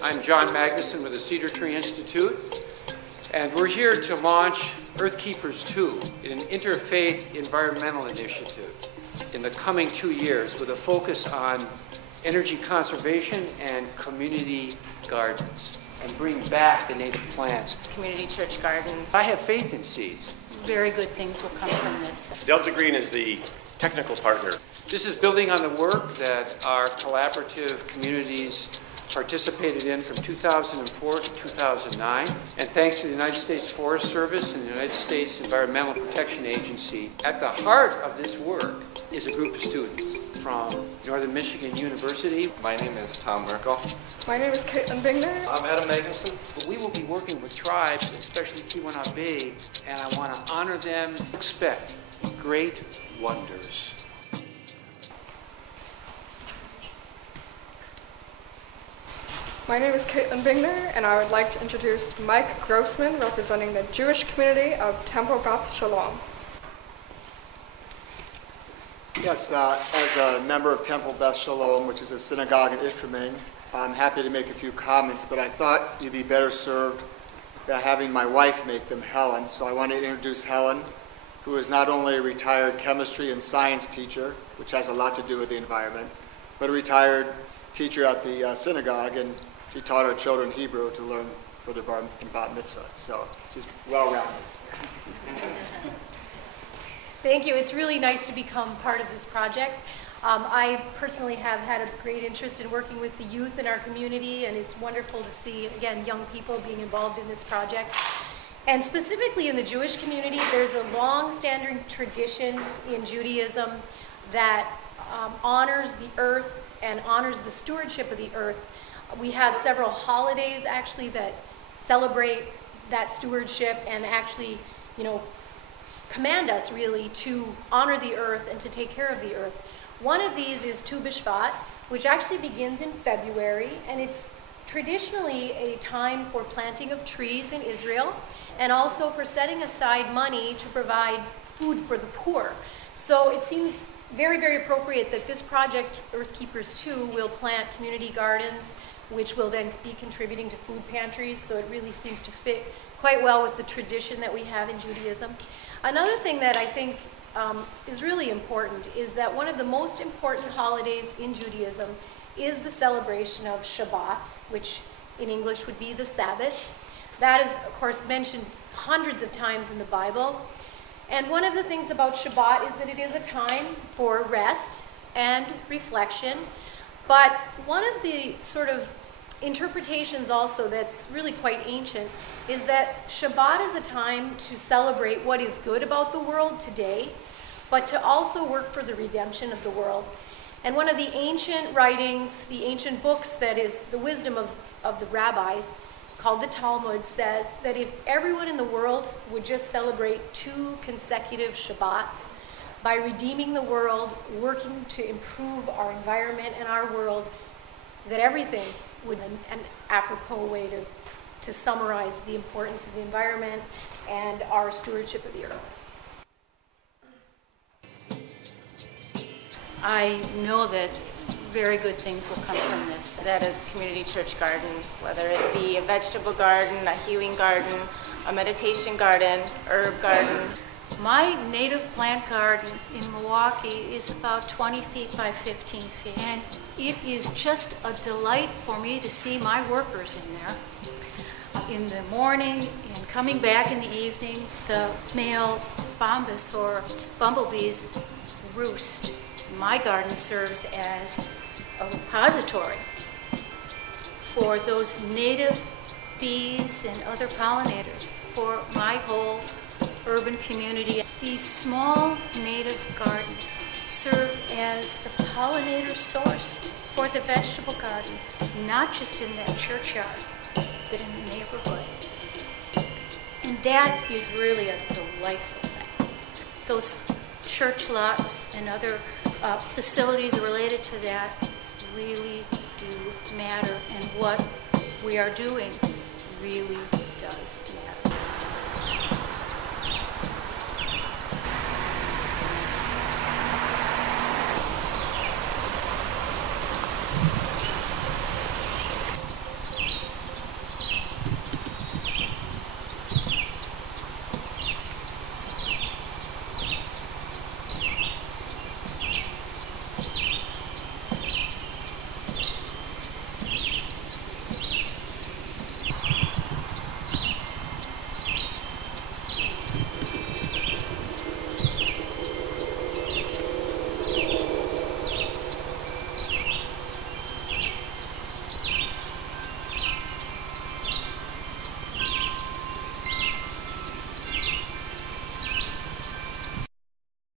I'm John Magnuson with the Cedar Tree Institute, and we're here to launch EarthKeepers II, an interfaith environmental initiative in the coming 2 years with a focus on energy conservation and community gardens, and bring back the native plants. Community church gardens. I have faith in seeds. Very good things will come from this. Delta Green is the technical partner. This is building on the work that our collaborative communities participated in from 2004 to 2009. And thanks to the United States Forest Service and the United States Environmental Protection Agency, at the heart of this work is a group of students from Northern Michigan University. My name is Tom Merkel. My name is Caitlin Bingner. I'm Adam Magnuson. We will be working with tribes, especially Tiwanabe, and I want to honor them, expect great wonders. My name is Caitlin Bingner, and I would like to introduce Mike Grossman, representing the Jewish community of Temple Beth Sholom. Yes, as a member of Temple Beth Sholom, which is a synagogue in Ishpeming, I'm happy to make a few comments, but I thought you'd be better served by having my wife make them, Helen. So I want to introduce Helen, who is not only a retired chemistry and science teacher, which has a lot to do with the environment, but a retired teacher at the synagogue, and she taught our children Hebrew to learn for their bar and bat mitzvah. So she's well-rounded. Thank you. It's really nice to become part of this project. I personally have had a great interest in working with the youth in our community, and it's wonderful to see, again, young people being involved in this project. And specifically in the Jewish community, there's a long-standing tradition in Judaism that honors the earth and honors the stewardship of the earth. We have several holidays, actually, that celebrate that stewardship and actually, command us really to honor the earth and to take care of the earth. One of these is Tu B'Shvat, which actually begins in February, and it's traditionally a time for planting of trees in Israel and also for setting aside money to provide food for the poor. So it seems very, very appropriate that this project, EarthKeepers II, will plant community gardens, which will then be contributing to food pantries. So it really seems to fit quite well with the tradition that we have in Judaism. Another thing that I think is really important is that one of the most important holidays in Judaism is the celebration of Shabbat, which in English would be the Sabbath. That is, of course, mentioned hundreds of times in the Bible. And one of the things about Shabbat is that it is a time for rest and reflection. But one of the sort of interpretations also that's really quite ancient is that Shabbat is a time to celebrate what is good about the world today, but to also work for the redemption of the world. And one of the ancient writings, the ancient books that is the wisdom of the rabbis, called the Talmud, says that if everyone in the world would just celebrate 2 consecutive Shabbats by redeeming the world, working to improve our environment and our world, that everything would be an apropos way to summarize the importance of the environment and our stewardship of the earth. I know that very good things will come from this. That is community church gardens, whether it be a vegetable garden, a healing garden, a meditation garden, herb garden. My native plant garden in Milwaukee is about 20 feet by 15 feet. And it is just a delight for me to see my workers in there. In the morning and coming back in the evening, the male bombus or bumblebees roost. My garden serves as a repository for those native bees and other pollinators for my whole urban community. These small native gardens serve as the pollinator source for the vegetable garden, not just in that churchyard, but in the neighborhood. And that is really a delightful thing. Those church lots and other facilities related to that really do matter, and what we are doing really does matter.